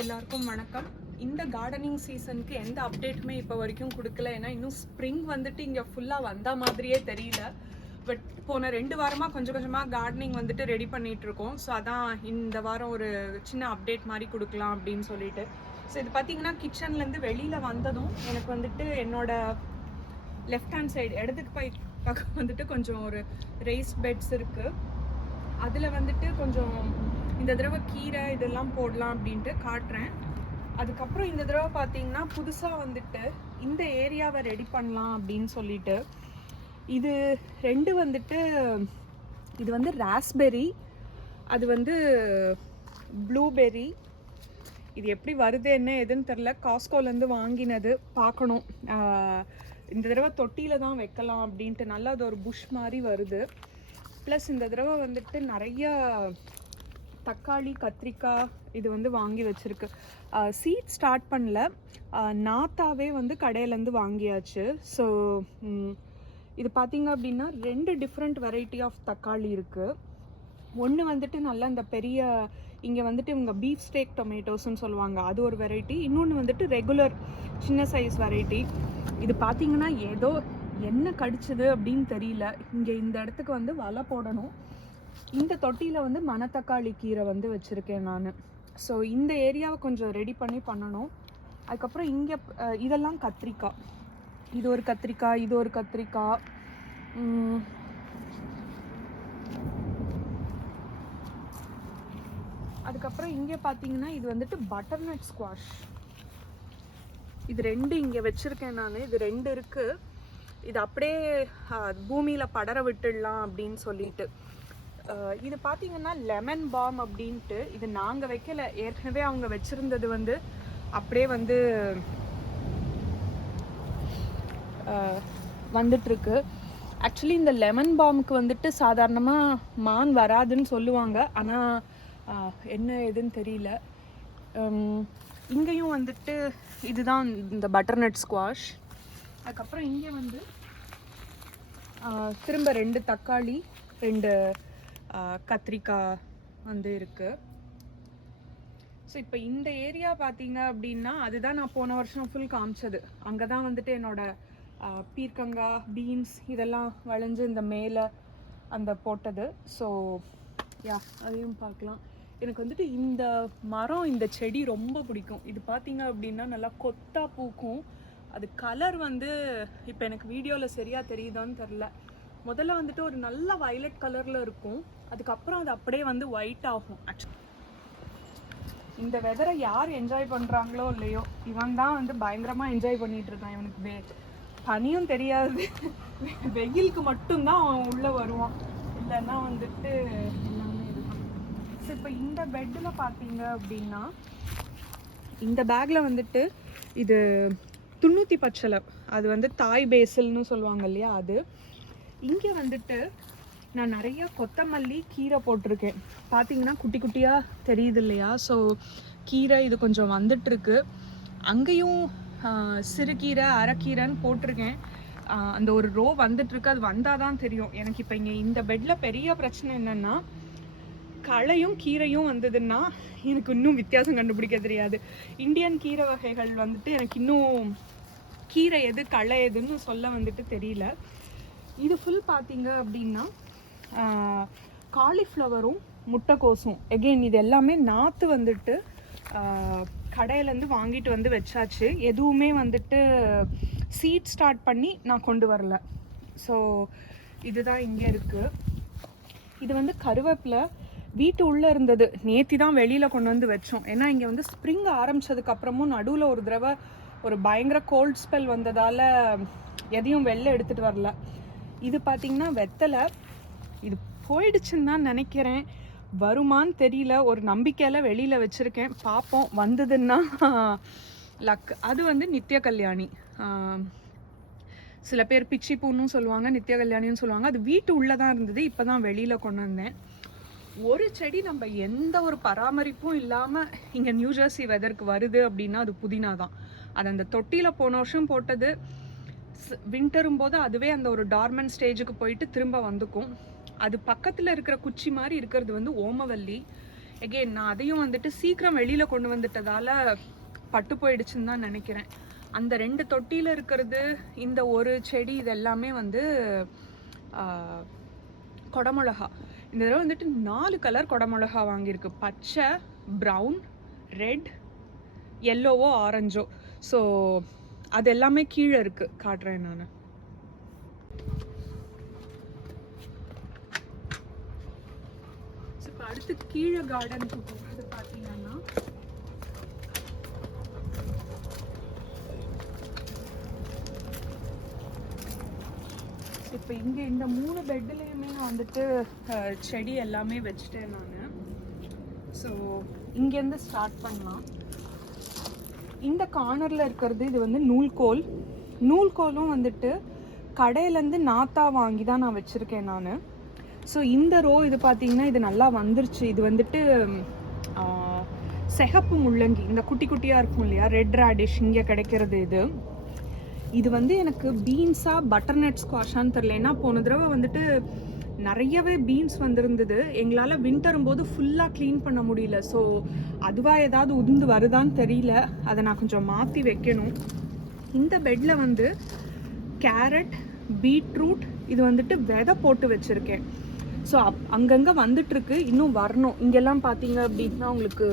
எல்லாருக்கும் வணக்கம். இந்த கார்டனிங் சீசனுக்கு எந்த அப்டேட்டுமே இப்போ வரைக்கும் கொடுக்கல. ஏன்னா இன்னும் ஸ்ப்ரிங் வந்துட்டு இங்கே ஃபுல்லாக வந்த மாதிரியே தெரியல. பட் போன 2 வாரமாக கொஞ்சம் கொஞ்சமாக கார்டனிங் வந்துட்டு ரெடி பண்ணிட்டு இருக்கோம். ஸோ அதான் இந்த வாரம் ஒரு சின்ன அப்டேட் மாதிரி கொடுக்கலாம் அப்படின்னு சொல்லிட்டு. ஸோ இது பார்த்தீங்கன்னா கிச்சன்லேருந்து வெளியில் வந்ததும் எனக்கு வந்துட்டு என்னோட லெஃப்ட் ஹேண்ட் சைடு இடத்துக்கு பக்கம் வந்துட்டு கொஞ்சம் ஒரு ரைஸ் பெட்ஸ் இருக்குது. அதில் வந்துட்டு கொஞ்சம் இந்த தடவை கீரை இதெல்லாம் போடலாம் அப்படின்ட்டு காட்டுறேன். அதுக்கப்புறம் இந்த தடவை பார்த்தீங்கன்னா புதுசாக வந்துட்டு இந்த ஏரியாவை ரெடி பண்ணலாம் அப்படின்னு சொல்லிட்டு இது 2 வந்துட்டு இது வந்து ராஸ்பெரி, அது வந்து ப்ளூபெர்ரி. இது எப்படி வருது என்ன எதுன்னு தெரில. காஸ்கோலேருந்து வாங்கினது, பார்க்கணும். இந்த தடவை தொட்டியில் தான் வைக்கலாம் அப்படின்ட்டு. நல்லா அது ஒரு புஷ் மாதிரி வருது. ப்ளஸ் இந்த தடவை வந்துட்டு நிறைய தக்காளி, கத்திரிக்காய் இது வந்து வாங்கி வச்சுருக்கு. சீட் ஸ்டார்ட் பண்ணல, நாத்தாவே வந்து கடையிலேருந்து வாங்கியாச்சு. ஸோ இது பார்த்திங்க அப்படின்னா 2 டிஃப்ரெண்ட் வெரைட்டி ஆஃப் தக்காளி இருக்குது. ஒன்று வந்துட்டு நல்லா இந்த பெரிய இங்கே வந்துட்டு இவங்க பீஃப் ஸ்டேக் டொமேட்டோஸ்ன்னு சொல்லுவாங்க, அது ஒரு வெரைட்டி. இன்னொன்று வந்துட்டு ரெகுலர் சின்ன சைஸ் வெரைட்டி. இது பார்த்திங்கன்னா ஏதோ என்ன கடிச்சது அப்படின்னு தெரியல. இங்கே இந்த இடத்துக்கு வந்து வலை போடணும். இந்த தொட்டியில் வந்து மணத்தக்காளி கீரை வந்து வச்சுருக்கேன் நான். ஸோ இந்த ஏரியாவை கொஞ்சம் ரெடி பண்ணணும். அதுக்கப்புறம் இங்கே இதெல்லாம் கத்திரிக்காய். இது ஒரு கத்திரிக்காய், இது ஒரு கத்திரிக்காய். அதுக்கப்புறம் இங்கே பார்த்தீங்கன்னா இது வந்துட்டு பட்டர்நட் ஸ்குவாஷ். இது 2 இங்கே வச்சுருக்கேன் நான். இது 2 இருக்குது. இது அப்படியே பூமியில் படர விட்டுடலாம் அப்படின்னு சொல்லிட்டு. இது பார்த்தீங்கன்னா லெமன் பாம் அப்படின்ட்டு. இது நாங்கள் வைக்கல, ஏற்கனவே அவங்க வச்சுருந்தது வந்து அப்படியே வந்து வந்துட்டுருக்கு. ஆக்சுவலி இந்த லெமன் பாமுக்கு வந்துட்டு சாதாரணமாக மான் வராதுன்னு சொல்லுவாங்க. ஆனால் என்ன எதுன்னு தெரியல. இங்கேயும் வந்துட்டு இதுதான் இந்த பட்டர்நட் ஸ்குவாஷ். அதுக்கப்புறம் இங்கே வந்து திரும்ப 2 தக்காளி, 2 கத்திரிக்காய் வந்து இருக்குது. ஸோ இப்போ இந்த ஏரியா பார்த்தீங்க அப்படின்னா அதுதான் நான் போன வருஷம் ஃபுல் காமிச்சது. அங்கே தான் வந்துட்டு என்னோடய பீர்க்கங்காய், பீன்ஸ் இதெல்லாம் விளைஞ்சு இந்த மேலே அந்த போட்டது. ஸோ யா, அதையும் பார்க்கலாம். எனக்கு வந்துட்டு இந்த மரம், இந்த செடி ரொம்ப பிடிக்கும். இது பார்த்தீங்க அப்படின்னா நல்லா கொத்தா பூக்கும். அது கலர் வந்து இப்போ எனக்கு வீடியோவில் சரியாக தெரியுதான்னு தெரில. முதல்ல வந்துட்டு ஒரு நல்ல வயலட் கலரில் இருக்கும், அதுக்கப்புறம் அது அப்படியே வந்து ஒயிட் ஆகும். இந்த வெதரை யார் என்ஜாய் பண்ணுறாங்களோ இல்லையோ, இவன் தான் வந்து பயங்கரமாக என்ஜாய் பண்ணிகிட்டு இருக்கான். இவனுக்கு பனியும் தெரியாது, வெயிலுக்கு மட்டும்தான் அவன் உள்ளே வருவான், இல்லைன்னா வந்துட்டு எல்லாமே இருக்கும். ஸோ இப்போ இந்த பெட்டில் பார்த்தீங்க அப்படின்னா இந்த பேக்கில் வந்துட்டு இது துண்ணூற்றி பச்சலை, அது வந்து தாய் பேசல்னு சொல்லுவாங்க இல்லையா, அது. இங்கே வந்துட்டு நான் நிறைய கொத்தமல்லி, கீரை போட்டிருக்கேன். பார்த்தீங்கன்னா குட்டி குட்டியாக தெரியுது இல்லையா. ஸோ கீரை இது கொஞ்சம் வந்துட்டுருக்கு. அங்கேயும் சிறுகீரை, அரைக்கீரைன்னு போட்டிருக்கேன். அந்த ஒரு ரோ வந்துட்டுருக்கு, அது வந்தால் தான் தெரியும் எனக்கு. இப்போ இங்கே இந்த பெட்டில் பெரிய பிரச்சனை என்னென்னா, களையும் கீரையும் வந்ததுன்னா எனக்கு இன்னும் வித்தியாசம் கண்டுபிடிக்க தெரியாது. இந்தியன் கீரை வகைகள் வந்துட்டு எனக்கு இன்னும் கீரை எது களை எதுன்னு சொல்ல வந்துட்டு தெரியல. இது ஃபுல் பார்த்தீங்க அப்படின்னா காலிஃப்ளவரும் முட்டைக்கோசும். எகெயின் இது எல்லாமே நாற்று வந்துட்டு கடையிலேருந்து வாங்கிட்டு வந்து வச்சாச்சு. எதுவுமே வந்துட்டு சீட் ஸ்டார்ட் பண்ணி நான் கொண்டு வரல. ஸோ இதுதான் இங்கே இருக்குது. இது வந்து கருவேப்பிலை வீட்டு உள்ளே இருந்தது, நேற்று தான் வெளியில் கொண்டு வந்து வச்சோம். ஏன்னா இங்கே வந்து ஸ்ப்ரிங் ஆரம்பித்ததுக்கப்புறமும் நடுவில் ஒரு தடவை ஒரு பயங்கர கோல்ட் ஸ்பெல் வந்ததால் எதையும் வெளில எடுத்துகிட்டு வரல. இது பார்த்திங்கன்னா வெத்தலை, இது போயிடுச்சுன்னு தான் நினைக்கிறேன், வருமானு தெரியல. ஒரு நம்பிக்கையில் வெளியில் வச்சுருக்கேன், பார்ப்போம். வந்ததுன்னா லக். அது வந்து நித்திய கல்யாணி, சில பேர் பிச்சி பூன்னு சொல்லுவாங்க, நித்திய கல்யாணின்னு சொல்லுவாங்க. அது வீட்டு உள்ளே தான் இருந்தது, இப்போ தான் வெளியில் கொண்டு வந்தேன். ஒரு செடி நம்ம எந்த ஒரு பராமரிப்பும் இல்லாமல் இங்கே நியூஜெர்சி வெதருக்கு வருது அப்படின்னா அது புதினா தான். அது அந்த தொட்டியில் போன வருஷம் போட்டது, வின்டரும் போது அதுவே அந்த ஒரு டார்மன் ஸ்டேஜுக்கு போயிட்டு திரும்ப வந்துக்கும். அது பக்கத்தில் இருக்கிற குச்சி மாதிரி இருக்கிறது வந்து ஓமவல்லி. எகெயின் நான் அதையும் வந்துட்டு சீக்கிரம் வெளியில் கொண்டு வந்துட்டதால பட்டு போயிடுச்சுன்னு தான் நினைக்கிறேன். அந்த 2 தொட்டியில் இருக்கிறது, இந்த ஒரு செடி, இது எல்லாமே வந்து கொடமிளகா. இந்த தடவை வந்துட்டு 4 கலர் கொடமிளகா வாங்கியிருக்கு. பச்சை, ப்ரௌன், ரெட், எல்லோவோ ஆரஞ்சோ. ஸோ அது எல்லாமே கீழே இருக்குது, காட்டுறேன் நான். ஸோ இப்போ அடுத்து கீழே கார்டனுக்கு போகிறது பார்த்தீங்கன்னா இப்போ இங்கே இந்த 3 பெட்லேயுமே நான் வந்துட்டு செடி எல்லாமே வச்சுட்டேன் நான். ஸோ இங்கேருந்து ஸ்டார்ட் பண்ணலாம். இந்த கார்னரில் இருக்கிறது இது வந்து நூல்கோல். நூல்கோலும் வந்துட்டு கடையிலேருந்து நாத்தா வாங்கி தான் நான் வச்சுருக்கேன் நான். ஸோ இந்த ரோ இது பார்த்திங்கன்னா இது நல்லா வந்துருச்சு. இது வந்துட்டு சிகப்பு முள்ளங்கி, இந்த குட்டி குட்டியாக இருக்கும் இல்லையா, ரெட் ராடிஷ், இங்கே கிடைக்கிறது இது. இது வந்து எனக்கு பீன்ஸாக பட்டர்நட் ஸ்குவாஷான்னு தெரில. ஏன்னா போன தடவை வந்துட்டு நிறையவே பீன்ஸ் வந்திருந்தது. எங்களால் வின்டரும் போது ஃபுல்லாக க்ளீன் பண்ண முடியல. ஸோ அதுவாக ஏதாவது உதிர்ந்து வருதான்னு தெரியல. அதை நான் கொஞ்சம் மாற்றி வைக்கணும். இந்த பெட்டில் வந்து கேரட், பீட்ரூட் இது வந்துட்டு விதை போட்டு வச்சுருக்கேன். ஸோ அங்கங்கே வந்துட்டுருக்கு, இன்னும் வரணும். இங்கெல்லாம் பார்த்தீங்க அப்படின்னா உங்களுக்கு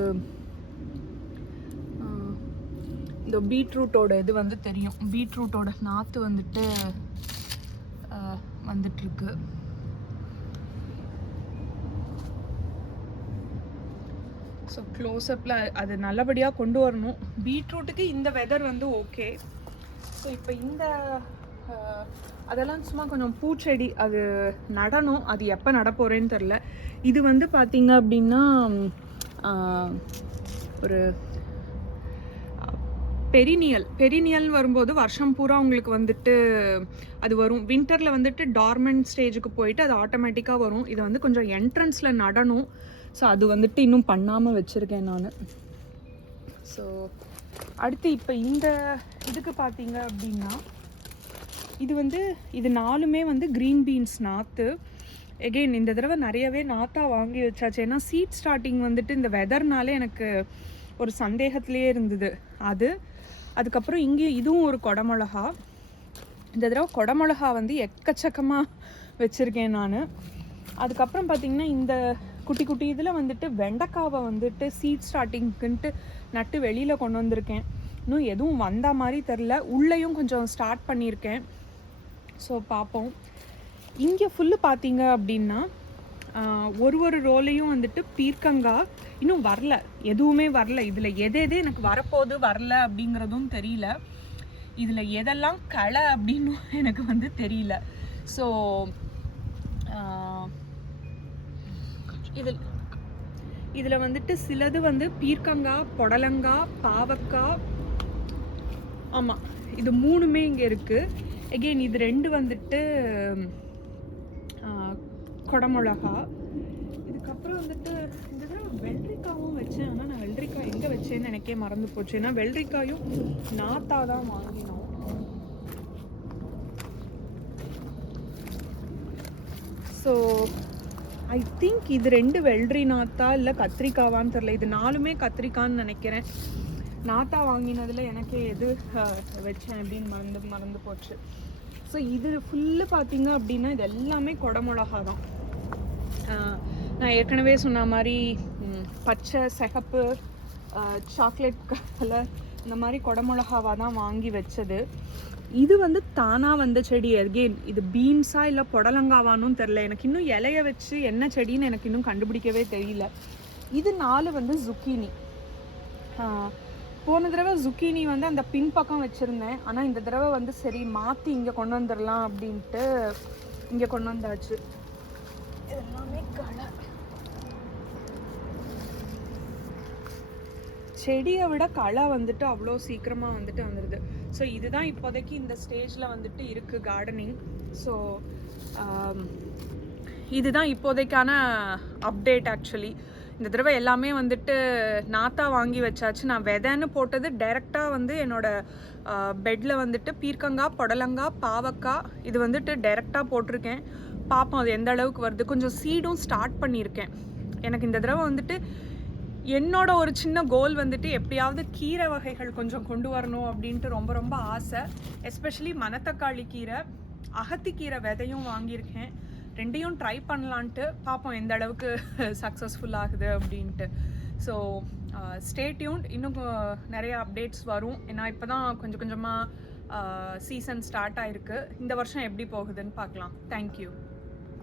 இந்த பீட்ரூட்டோட இது வந்து தெரியும். பீட்ரூட்டோட நாற்று வந்துட்டு வந்துட்டுருக்கு. ஸோ க்ளோஸ்அப்பில் அது நல்லபடியாக கொண்டு வரணும். பீட்ரூட்டுக்கு இந்த வெதர் வந்து ஓகே. ஸோ இப்போ இந்த அதெல்லாம் சும்மா கொஞ்சம் பூச்செடி, அது நடணும். அது எப்போ நட போகிறேன்னு தெரில. இது வந்து பார்த்திங்க அப்படின்னா ஒரு பெரினியல் வரும்போது வருஷம் பூரா உங்களுக்கு வந்துட்டு அது வரும். வின்டரில் வந்துட்டு டார்மெண்ட் ஸ்டேஜுக்கு போயிட்டு அது ஆட்டோமேட்டிக்காக வரும். இதை வந்து கொஞ்சம் என்ட்ரன்ஸில் நடணும். ஸோ அது வந்துட்டு இன்னும் பண்ணாமல் வச்சுருக்கேன் நான். ஸோ அடுத்து இப்போ இந்த இதுக்கு பார்த்தீங்க அப்படின்னா இது 4மே வந்து க்ரீன் பீன்ஸ் நாற்று. எகெயின் இந்த தடவை நிறையவே நாற்றா வாங்கி வச்சாச்சு. ஏன்னா சீட் ஸ்டார்டிங் வந்துட்டு இந்த வெதர்னாலே எனக்கு ஒரு சந்தேகத்திலே இருந்தது. அதுக்கப்புறம் இங்கே இதுவும் ஒரு கொடமிளகா. இந்த தடவை கொடமிளகா வந்து எக்கச்சக்கமாக வச்சுருக்கேன் நான். அதுக்கப்புறம் பார்த்திங்கன்னா இந்த குட்டி குட்டி இதில் வந்துட்டு வெண்டைக்காவை வந்துட்டு சீட் ஸ்டார்டிங்க்குன்ட்டு நட்டு வெளியில் கொண்டு வந்திருக்கேன். இன்னும் எதுவும் வந்த மாதிரி தெரில. உள்ளேயும் கொஞ்சம் ஸ்டார்ட் பண்ணியிருக்கேன். ஸோ பார்ப்போம். இங்கே ஃபுல்லு பார்த்தீங்க அப்படின்னா ஒரு ரோலையும் வந்துட்டு பீர்க்கங்காய் இன்னும் வரல, எதுவுமே வரல. இதில் எது எனக்கு வரப்போகுது வரல அப்படிங்கிறதும் தெரியல. இதில் எதெல்லாம் களை அப்படின்னு எனக்கு வந்து தெரியல. ஸோ இதில் வந்துட்டு சிலது வந்து பீர்க்கங்காய், புடலங்காய், பாவக்காய், ஆமாம் இது 3மே இங்கே இருக்குது. எகெயின் இது 2 வந்துட்டு கொடமிளகா. இதுக்கப்புறம் வந்துட்டு இந்த தடவை வெள்ளரிக்காயும் வச்சேன். ஆனால் நான் வெள்ளரிக்காய் எங்கே வச்சேன்னு எனக்கே மறந்து போச்சு. ஏன்னா வெள்ளரிக்காயும் நாத்தா தான் வாங்கினோம். ஸோ ஐ திங்க் இது 2 வெள்ளரி நாத்தா இல்லை கத்திரிக்காவான்னு தெரில. இது 4மே கத்திரிக்கான்னு நினைக்கிறேன். நாத்தா வாங்கினதில் எனக்கே எது வச்சேன் அப்படின்னு மறந்து போச்சு. ஸோ இது ஃபுல்லு பார்த்தீங்க அப்படின்னா இது எல்லாமே கொடமிளகா தான். நான் ஏற்கனவே சொன்ன மாதிரி பச்சை, சிகப்பு, சாக்லேட் கலர் இந்த மாதிரி கொடமிளகாவாக தான் வாங்கி வச்சது. இது வந்து தானாக வந்த செடி. அகெயின் இது பீன்ஸா இல்லை புடலங்காவானும் தெரில. எனக்கு இன்னும் இலைய வச்சு என்ன செடின்னு எனக்கு இன்னும் கண்டுபிடிக்கவே தெரியல. இது 4 வந்து zucchini. போன தடவை zucchini வந்து அந்த பின்பக்கம் வச்சுருந்தேன். ஆனால் இந்த தடவை வந்து சரி மாற்றி இங்கே கொண்டு வந்துடலாம் அப்படின்ட்டு இங்கே கொண்டு வந்தாச்சு. எல்லாமே களை. செடியை விட களை வந்துட்டு அவ்வளோ சீக்கிரமாக வந்துட்டு வந்துடுது. ஸோ இதுதான் இப்போதைக்கு இந்த ஸ்டேஜில் வந்துட்டு இருக்குது கார்டனிங். ஸோ இதுதான் இப்போதைக்கான அப்டேட். ஆக்சுவலி இந்த தடவை எல்லாமே வந்துட்டு நாத்தா வாங்கி வச்சாச்சு. நான் விதைன்னு போட்டது டைரெக்டாக வந்து என்னோடய பெட்டில் வந்துட்டு பீர்க்கங்காய், புடலங்காய், பாவக்காய் இது வந்துட்டு டைரெக்டாக போட்டிருக்கேன். பார்ப்போம் அது எந்த அளவுக்கு வருது. கொஞ்சம் சீடும் ஸ்டார்ட் பண்ணியிருக்கேன். எனக்கு இந்த தடவை வந்துட்டு என்னோட ஒரு சின்ன கோல் வந்துட்டு எப்படியாவது கீரை வகைகள் கொஞ்சம் கொண்டு வரணும் அப்படின்ட்டு ரொம்ப ரொம்ப ஆசை. எஸ்பெஷலி மணத்தக்காளி கீரை, அகத்திக்கீரை விதையும் வாங்கியிருக்கேன். ரெண்டையும் ட்ரை பண்ணலான்ட்டு பார்ப்போம் எந்த அளவுக்கு சக்ஸஸ்ஃபுல் ஆகுது அப்படின்ட்டு. So stay tuned. இன்னும் நிறைய அப்டேட்ஸ் வரும். ஏன்னா இப்போ தான் கொஞ்சம் கொஞ்சமாக சீசன் ஸ்டார்ட் ஆயிருக்கு. இந்த வருஷம் எப்படி போகுதுன்னு பார்க்கலாம். தேங்க்யூ.